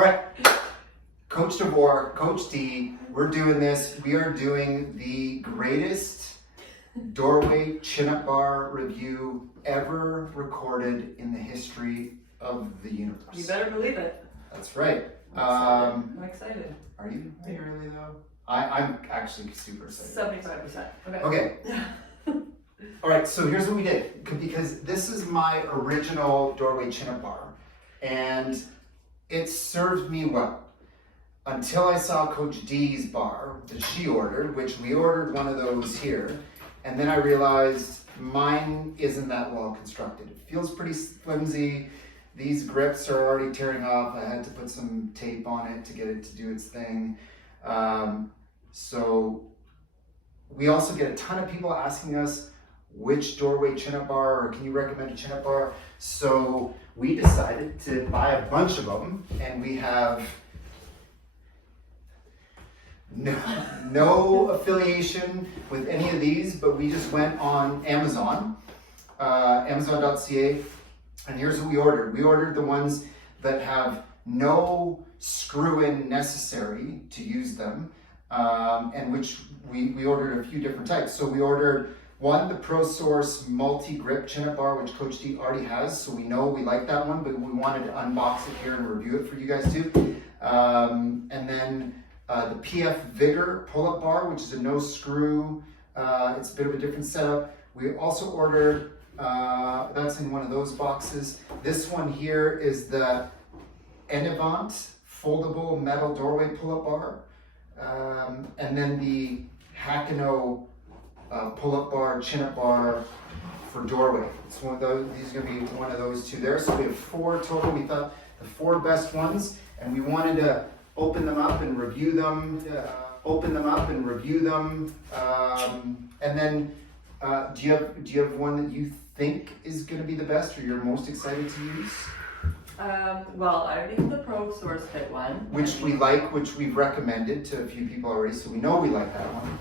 All right, Coach Davor, Coach D, we're doing this. We are doing the greatest doorway chin-up bar review ever recorded in the history of the universe. You better believe it. That's right. I'm excited. Are you? Yeah. Really though? I'm actually super excited. 75%. Okay. All right, so here's what we did. Because this is my original doorway chin-up bar. And it served me well. Until I saw Coach D's bar that she ordered, which we ordered one of those here. And then I realized mine isn't that well constructed. It feels pretty flimsy. These grips are already tearing off. I had to put some tape on it to get it to do its thing. So we also get a ton of people asking us which doorway chin-up bar, or can you recommend a chin-up bar? So we decided to buy a bunch of them, and we have no affiliation with any of these, but we just went on Amazon, Amazon.ca, and here's what we ordered. We ordered the ones that have no screw-in necessary to use them, and which we ordered a few different types. So we ordered one, the ProSource multi-grip chin-up bar, which Coach D already has, so we know we like that one, but we wanted to unbox it here and review it for you guys too. And then the PF Vigor pull-up bar, which is a no screw. It's a bit of a different setup. We also ordered, that's in one of those boxes. This one here is the ENAVANT foldable metal doorway pull-up bar. And then the Hakano pull-up bar, chin-up bar for doorway. It's one of those. These are going to be one of those two there. So we have 4 total. We thought the 4 best ones, and we wanted to open them up and review them. And then, do you have one that you think is going to be the best, or you're most excited to use? Well, I already have the ProSource Fit one. Which we like, which we've recommended to a few people already, so we know we like that one.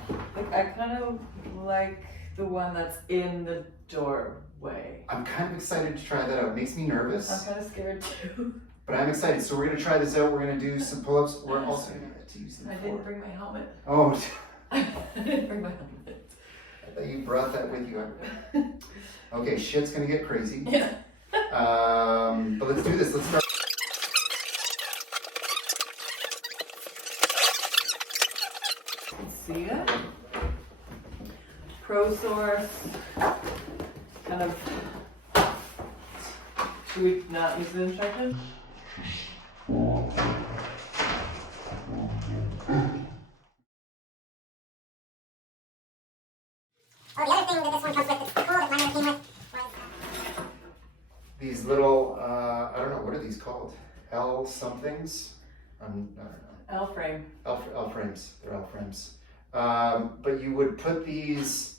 I kind of like the one that's in the doorway. I'm kind of excited to try that out. It makes me nervous. I'm kind of scared too. But I'm excited. So we're going to try this out. We're going to do some pull-ups. We're also going to get to use them. I didn't bring my helmet. Oh. I didn't bring my helmet. I thought you brought that with you. Okay, shit's going to get crazy. Yeah. But let's do this. Let's start. Let's see it. ProSource. Kind of. Should we not use the instructions? Oh, the other thing that this one comes with, it's cool that mine never came with, was These little, I don't know, what are these called? L somethings? I don't know. L frame. L frames. They're L frames. But you would put these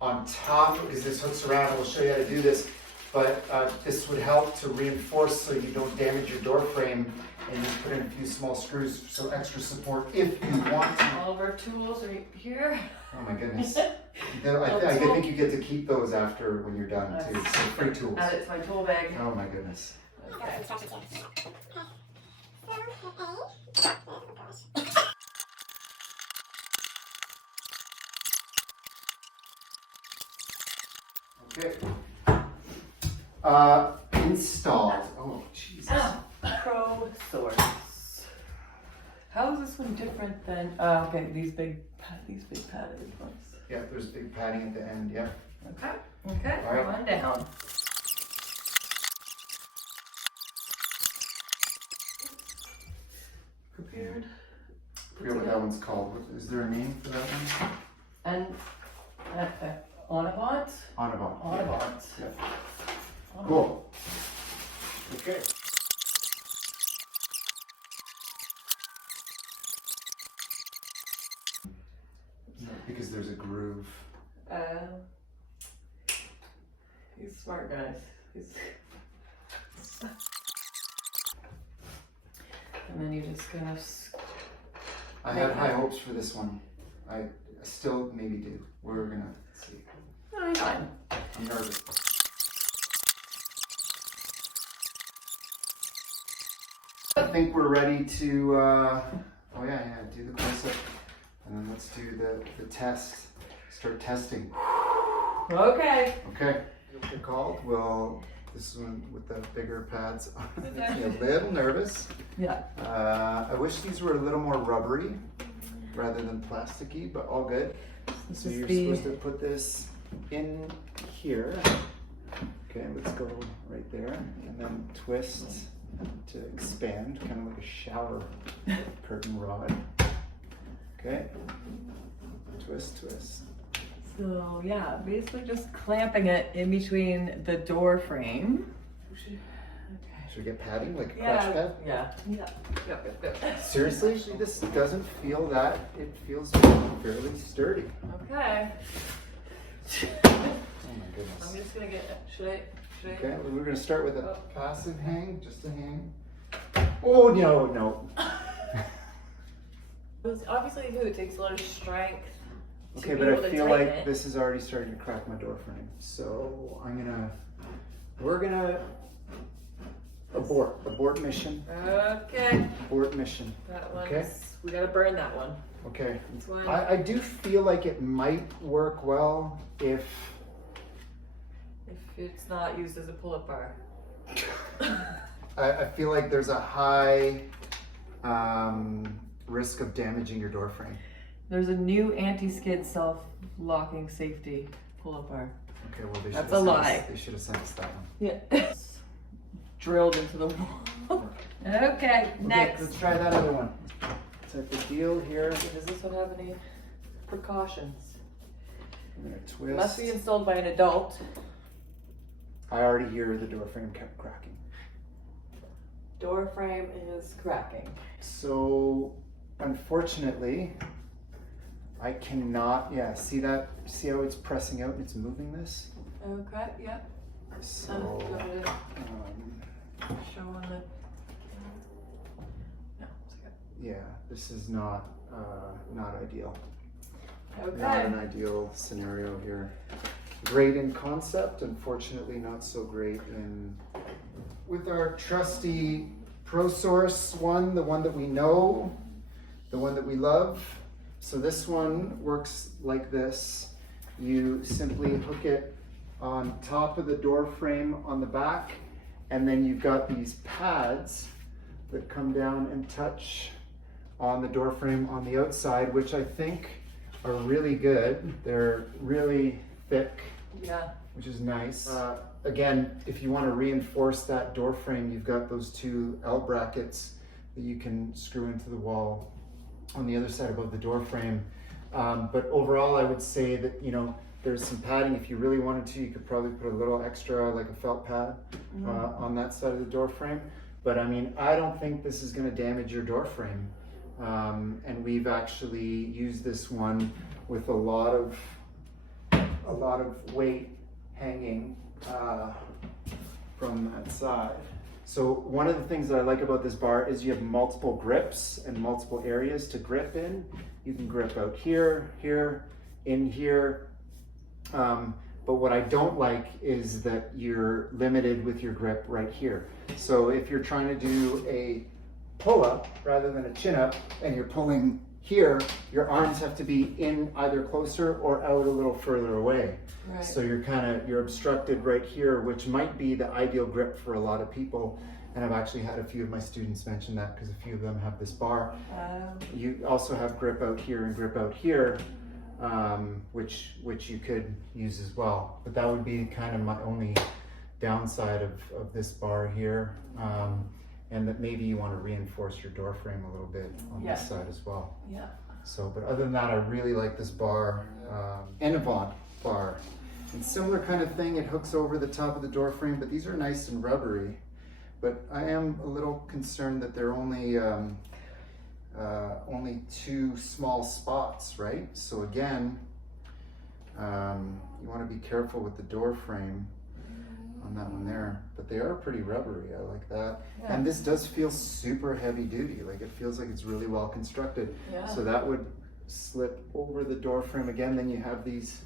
on top, because this hooks around, and we'll show you how to do this. But this would help to reinforce so you don't damage your door frame, and just put in a few small screws, so extra support if you want to. All of our tools are here. Oh my goodness. I think you get to keep those after when you're done too. So free tools. Add it to my tool bag. Oh my goodness. Okay. Okay. Installed. Oh Jesus. ProSource. How is this one different than? Okay, these big padded ones. Yeah, there's big padding at the end. Yeah. Okay. Okay. All right. Come on down. Prepared. I forget what that one's called. Is there a name for that one? And ENAVANT. ENAVANT. ENAVANT. Yeah. Cool. Okay. Because there's a groove. He's smart, guys. And then you just kind of. I had high hopes for this one. I still maybe do. We're gonna see. No, you're fine. I'm nervous. think we're ready to, oh yeah, do the close-up. And then let's do the test. Start testing. Okay. Okay. What's it called? Well, this one with the bigger pads makes me a little nervous. Yeah. I wish these were a little more rubbery rather than plasticky, but all good. So you're supposed to put this in here. Okay, let's go right there, and then twist to expand, kind of like a shower curtain rod. Okay, twist, twist. So yeah, basically just clamping it in between the door frame. Should we get padding, like a crotch pad? Yeah. Yep. Seriously, this doesn't feel that. It feels fairly sturdy. Okay. Oh my goodness. I'm just gonna get. Should I? Okay, well, we're gonna start with a passive hang, just a hang. Oh no. Obviously, it takes a lot of strength. Okay, but I feel like this is already starting to crack my door frame. So we're gonna abort mission. Okay. Abort mission. That one. Okay. We gotta burn that one. Okay. This one. I do feel like it might work well if it's not used as a pull-up bar. I feel like there's a high risk of damaging your door frame. There's a new anti-skid self-locking safety pull-up bar. Okay, well they should That's a lie. They should have sent us that one. Yeah. Drilled into the wall. Okay, next. Let's try that other one. So the deal here. Does this one have any precautions? I'm gonna twist. Must be installed by an adult. I already hear the door frame kept cracking. Door frame is cracking. So, unfortunately, I cannot, see that? See how it's pressing out and it's moving this? Okay, yeah. So, Showing the. No, it's okay. yeah, this is not ideal. Okay. Not an ideal scenario here. Great in concept, unfortunately not so great in... With our trusty ProSource one, the one that we know, the one that we love. So this one works like this. You simply hook it on top of the door frame on the back, and then you've got these pads that come down and touch on the door frame on the outside, which I think are really good. They're really thick, Yeah. which is nice. Again, if you want to reinforce that door frame, you've got those two L brackets that you can screw into the wall on the other side above the door frame. But overall, I would say that, there's some padding. If you really wanted to, you could probably put a little extra, like a felt pad, on that side of the door frame. But I mean, I don't think this is going to damage your door frame. And we've actually used this one with a lot of weight hanging from that side. So one of the things that I like about this bar is you have multiple grips and multiple areas to grip in. You can grip out here, here, in here. But what I don't like is that you're limited with your grip right here. So if you're trying to do a pull-up rather than a chin-up and you're pulling here, your arms have to be in either closer or out a little further away. Right. So you're obstructed right here, which might be the ideal grip for a lot of people. And I've actually had a few of my students mention that because a few of them have this bar. You also have grip out here and grip out here, which you could use as well. But that would be kind of my only downside of this bar here. And that maybe you want to reinforce your door frame a little bit on this side as well. Yeah. So, but other than that, I really like this bar, ENAVANT bar. And similar kind of thing, it hooks over the top of the door frame, but these are nice and rubbery. But I am a little concerned that they're only two small spots, right? So again, you want to be careful with the door frame on that one there, but they are pretty rubbery. I like that. Yeah. And this does feel super heavy duty. Like it feels like it's really well constructed. Yeah. So that would slip over the door frame again. Then you have these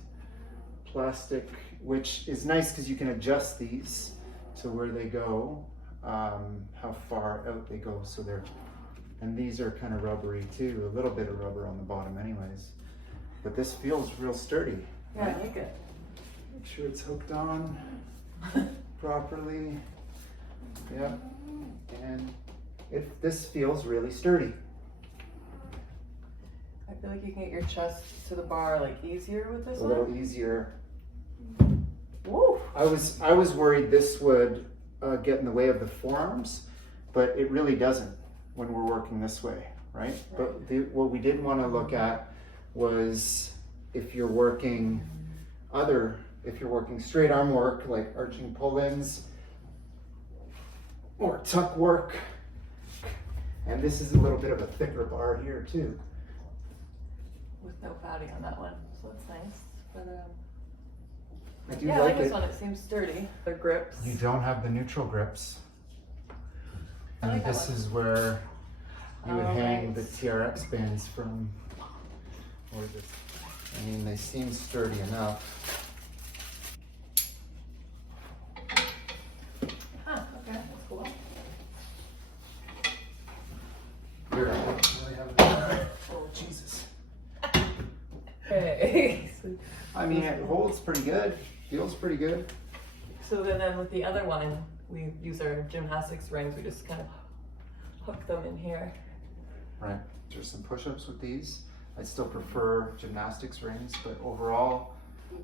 plastic, which is nice because you can adjust these to where they go. how far out they go. So they're, and these are kind of rubbery too, a little bit of rubber on the bottom anyways. But this feels real sturdy. Yeah, I like it. Make sure it's hooked on properly. Yep. And this feels really sturdy. I feel like you can get your chest to the bar like easier with this A one. little easier. Woo! I was worried this would get in the way of the forearms, but it really doesn't when we're working this way, right? But what we did want to look at was if you're working straight arm work like arching pull-ins or tuck work, and this is a little bit of a thicker bar here too. With no padding on that one, so that's nice. But I do yeah, I like like this it. one. It seems sturdy. The grips. You don't have the neutral grips. I like And that this one. is where you would hang right. the TRX bands from, or this. I mean, they seem sturdy enough. Huh, okay, that's cool. Here, I really have oh, Jesus. Okay. I mean, it holds pretty good, feels pretty good. So then with the other one, we use our gymnastics rings. We just kind of hook them in here. Right. There's some push-ups with these. I still prefer gymnastics rings, but overall,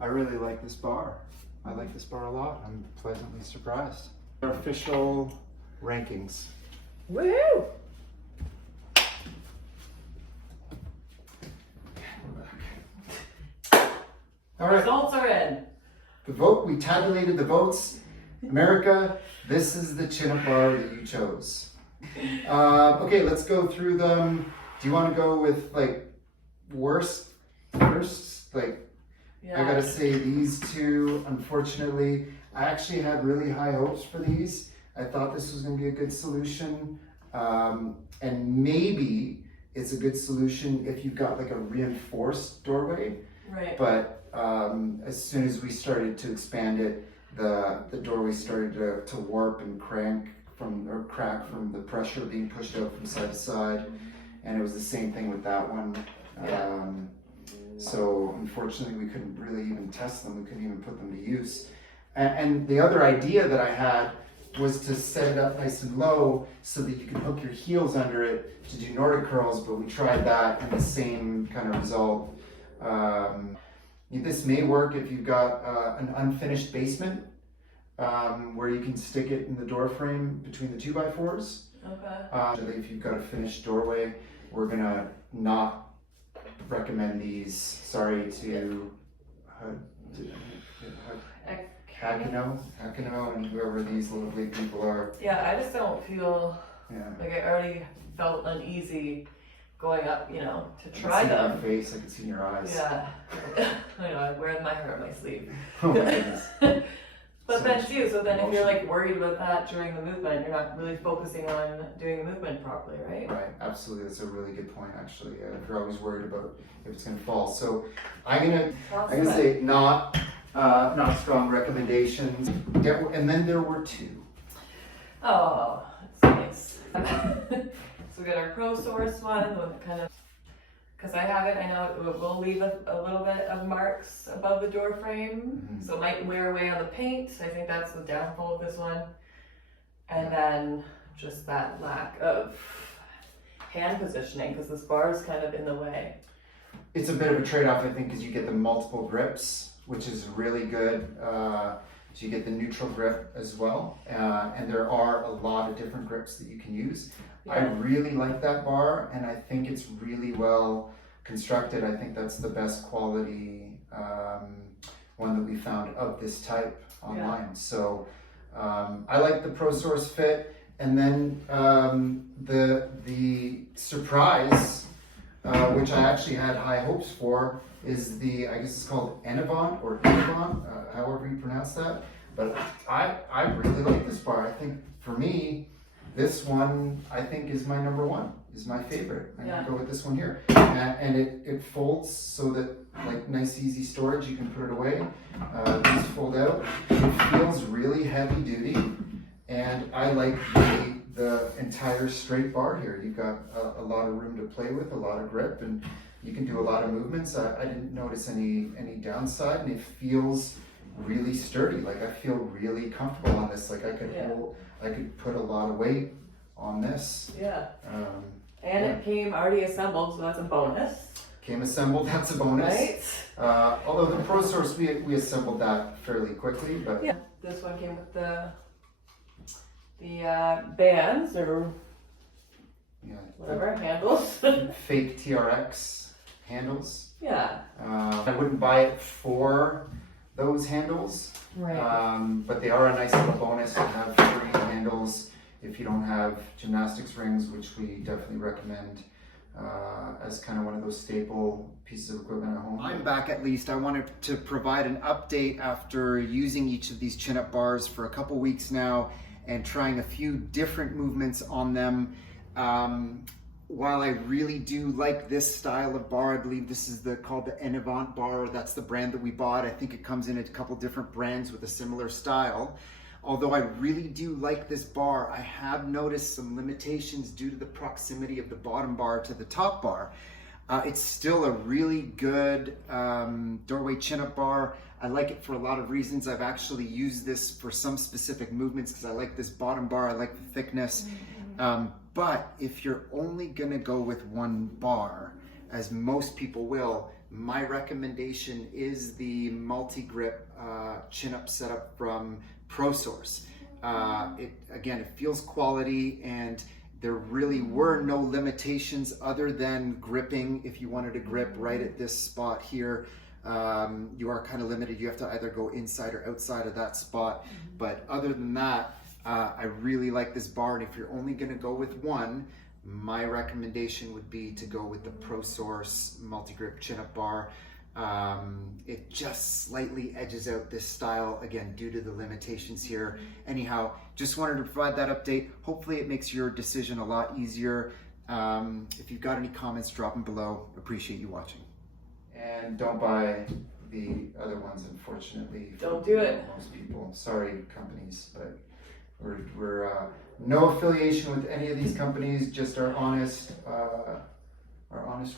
I really like this bar. I like this bar a lot. I'm pleasantly surprised. Our official rankings. Woo! All right. Results are in. The vote, we tabulated the votes. America, this is the chin-up bar that you chose. Okay, let's go through them. Do you want to go with like worst first? Like, Yeah. I gotta say these two, unfortunately, I actually had really high hopes for these. I thought this was gonna be a good solution. And maybe it's a good solution if you've got like a reinforced doorway. Right. But as soon as we started to expand it, the doorway started to warp and crack from the pressure being pushed out from side to side, and it was the same thing with that one. Yeah. So unfortunately, we couldn't really even test them. We couldn't even put them to use. And the other idea that I had was to set it up nice and low so that you can hook your heels under it to do Nordic curls. But we tried that, and the same kind of result. This may work if you've got an unfinished basement where you can stick it in the door frame between the 2x4s. Okay. If you've got a finished doorway, we're gonna not recommend these. Sorry to Hakino and whoever these lovely people are. Yeah, I just don't feel Yeah. like I already felt uneasy going up, you know, to I could try see it in them. your face. I could see in your eyes. Yeah. I know, I'm wearing my heart on my sleeve. Oh my goodness. But So then much too, so then if you're emotion. like worried about that during the movement, you're not really focusing on doing the movement properly, right? Right, absolutely. That's a really good point, actually. If you're always worried about if it's going to fall, so I'm gonna say not strong recommendations. Yeah, and then there were two. Oh, that's nice. So we got our Pro Source one, the one that kind of, because I have it, I know it will leave a little bit of marks above the door frame, so it might wear away on the paint. I think that's the downfall of this one. And then just that lack of hand positioning, because this bar is kind of in the way. It's a bit of a trade-off, I think, because you get the multiple grips, which is really good. So you get the neutral grip as well, and there are a lot of different grips that you can use. Yeah. I really like that bar, and I think it's really well constructed. I think that's the best quality one that we found of this type online. Yeah. So I like the Pro Source fit, and then the surprise, which I actually had high hopes for, is the, I guess it's called ENAVANT or ENAVANT, however you pronounce that. But I really like this bar. I think for me, this one I think is my number one, is my favorite. I'm gonna go with this one here. And it folds so that like nice easy storage, you can put it away. These fold out. It feels really heavy duty. And I like the entire straight bar here. You've got a lot of room to play with, a lot of grip, and you can do a lot of movements. I didn't notice any downside, and it feels really sturdy. Like I feel really comfortable on this. Like I could put a lot of weight on this. Yeah. And it came already assembled, so that's a bonus. Came assembled, that's a bonus. Right. Although the Pro Source, we assembled that fairly quickly, but yeah, this one came with the bands or whatever handles. Fake TRX handles. Yeah. I wouldn't buy it for those handles, Right. but they are a nice little bonus to have free handles if you don't have gymnastics rings, which we definitely recommend as kind of one of those staple pieces of equipment at home. I'm back at least. I wanted to provide an update after using each of these chin-up bars for a couple weeks now and trying a few different movements on them. While I really do like this style of bar, I believe this is called the ENAVANT bar. That's the brand that we bought. I think it comes in a couple different brands with a similar style. Although I really do like this bar, I have noticed some limitations due to the proximity of the bottom bar to the top bar. It's still a really good doorway chin-up bar. I like it for a lot of reasons. I've actually used this for some specific movements because I like this bottom bar, I like the thickness. But if you're only gonna go with one bar, as most people will, my recommendation is the multi-grip chin-up setup from Pro Source. Again, it feels quality, and there really were no limitations other than gripping. If you wanted to grip right at this spot here, you are kind of limited. You have to either go inside or outside of that spot. But other than that, I really like this bar, and if you're only going to go with one, my recommendation would be to go with the Pro Source multi-grip chin-up bar. It just slightly edges out this style, again, due to the limitations here. Anyhow, just wanted to provide that update. Hopefully it makes your decision a lot easier. If you've got any comments, drop them below. Appreciate you watching. And don't buy the other ones, unfortunately. Don't do it. Most people. Sorry, companies, but we're no affiliation with any of these companies, just our honest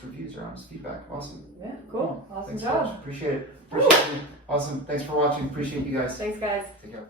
reviews, our honest feedback. Awesome. Yeah, cool. Awesome Thanks job. so much. Appreciate it. Appreciate you. Awesome. Thanks for watching. Appreciate you guys. Thanks, guys. Take care.